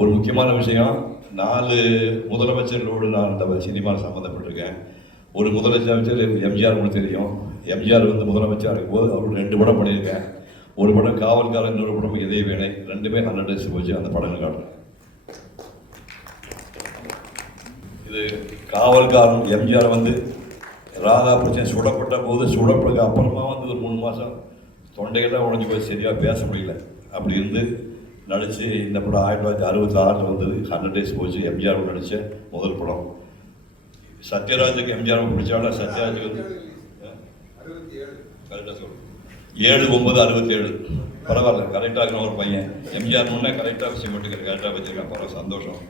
ஒரு முக்கியமான விஷயம், 4 முதலமைச்சர்களோடு நான் இந்த சினிமாவில் சம்மந்தப்பட்டிருக்கேன். ஒரு முதலமைச்சர் எம்ஜிஆர் உங்களுக்கு தெரியும். எம்ஜிஆர் வந்து முதலமைச்சர் இருக்கும்போது அவர் 2 படம் பண்ணியிருக்கேன். ஒரு படம் காவல்காரன், இன்னொரு படம் இதய வேணை. 2மே 100 days போச்சு. அந்த படங்கள் காட்டுறேன். இது காவல்காரன் எம்ஜிஆர் வந்து ராதா பிரச்சனை சுடப்பட்ட போது சுடப்பட்ட அப்புறமா வந்து ஒரு 3 மாதம் தொண்டையெல்லாம் உடஞ்சி போய் சரியாக பேச முடியல. அப்படி இருந்து நடித்து இந்த படம் 1966 வந்தது. 100 days போச்சு. எம்ஜிஆர் நடித்த முதல் படம். சத்யராஜுக்கு எம்ஜிஆர் பிடிச்சாலும் சத்யராஜுக்கு வந்து கரெக்டாக சொல்லுங்கள் 7/9/67 பரவாயில்ல, கரெக்டாக இருக்கிற ஒரு பையன். எம்ஜிஆர் முன்னே கரெக்டாக விஷயம் மட்டும் கரெக்டாக வச்சுருக்கான். பரவாயில்ல, சந்தோஷம்.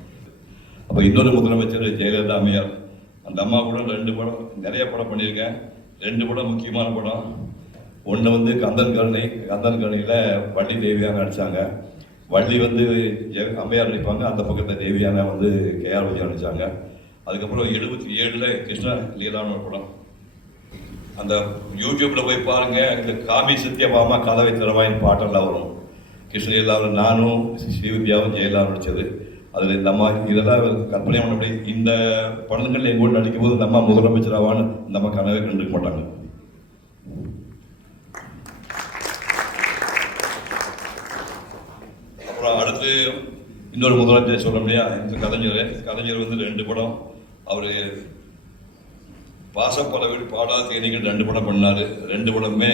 அப்போ இன்னொரு முதலமைச்சர் ஜெயலலிதா அம்மையார். அந்த அம்மா கூட 2 படம் நிறைய படம் பண்ணியிருக்கேன். 2 படம் முக்கியமான படம். ஒன்று வந்து கந்தன் கருணையில் வள்ளி தேவியான நடித்தாங்க. வள்ளி வந்து அம்மையார் நடிப்பாங்க, அந்த பக்கத்தில் தேவியான வந்து கேஆர் விஜயா நடித்தாங்க. அதுக்கப்புறம் 77 கிருஷ்ண லீலான்னு ஒரு படம். அந்த யூடியூப்பில் போய் பாருங்கள், இந்த காமி சத்யபாமா கலவை திறமாயின் பாட்டெல்லாம் வரும். கிருஷ்ணலீலாவில் நானும் ஸ்ரீவித்யாவும் ஜெயலலிதாவும் நடித்தது. அதில் இந்த அம்மா இதெல்லாம் கற்பனை பண்ணபடி இந்த படங்கள் எங்கூட நடிக்கும் போது இந்த அம்மா முதலமைச்சராவான்னு இந்த அம்மா கனவே கண்டுக்க மாட்டாங்க. அப்புறம் அடுத்து இன்னொரு முதலமைச்சர் சொல்ல முடியா, இந்த கலைஞர் வந்து 2 படம். அவர் பாசப்பலவில் பாடா தேனிகள் 2 படம் பண்ணார். 2 படமே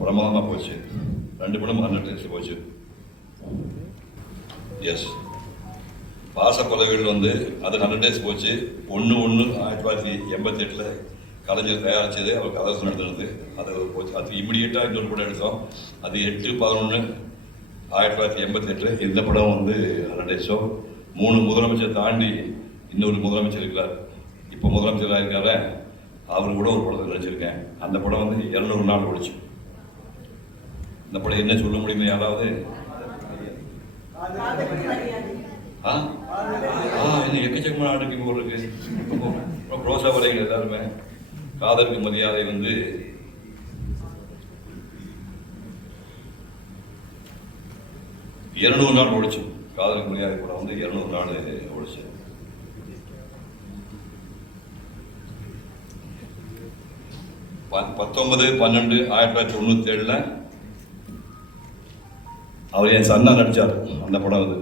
பிரமாதமாக போச்சு. 2 படம் 100 days போச்சு. எஸ், பாசப்பலவில் வந்து அது 100 days போச்சு. 1/1/1988 கலைஞர் தயாரித்தது, அவர் கதை நடத்துனது. அது போச்சு. அது இமிடியேட்டாக இன்னொரு படம் எடுத்தோம். அது 8/11/1988. இந்த படம் வந்து 100 days. 3 முதலமைச்சர் தாண்டி இன்னொரு முதலமைச்சர் இருக்கிறார். இப்போ முதலமைச்சராக இருக்கார, அவர் கூட ஒரு படத்தில் நடிச்சிருக்கேன். அந்த படம் வந்து 200 நாள் ஓடிச்சு. இந்த படம் என்ன சொல்ல முடியுமா யாராவது? இன்னும் எக்கச்சக்கமான ஆண்டுக்கு இப்போ இருக்கு. ரோசா வரைங்க எல்லாருமே. காதலுக்கு மரியாதை வந்து 200 நாள் ஓடிச்சு. காதலுக்கு மரியாதை படம் வந்து 200 நாள் ஓடிச்சு. பத்தொன்பது 12/1997 அவர் என் சன்னா நடித்தார். அந்த படம் வந்து